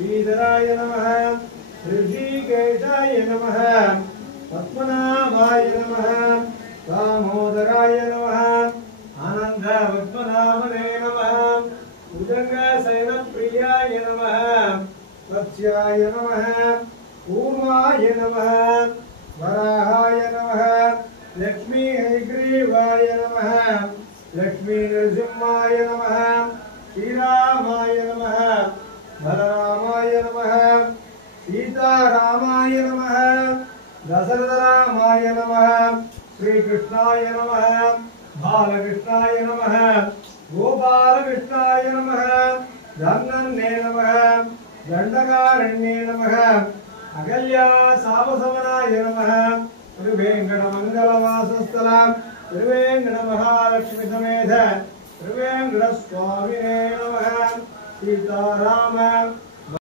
श्रीधराय नमः ऋषिकेशाय नमः पद्मनाभाय नमः दामोदराय नमः आनंद पद्मनाभने नमः भुजंगशयनप्रियाय नमः वत्स्याय नमः पूर्वाय नमः वराहाय नमः लक्ष्मी हयग्रीवाय नमः लक्ष्मी नरसिंहाय नमः श्रीरामाय नमः बलरामाय नमः सीतारामाय नमः दशरथरामाय नमः श्रीकृष्णाय नमः बालकृष्णाय नमः गोपालकृष्णाय नमः धन्वन्ने नमः दंडकारण्ये नमः अगल्या सावसवनाय नमः त्रिवेंकटमंगलवासस्थलम् त्रिवेंकटमहालक्ष्मी समेत त्रिवेंकटस्वामिने नमः सीताराम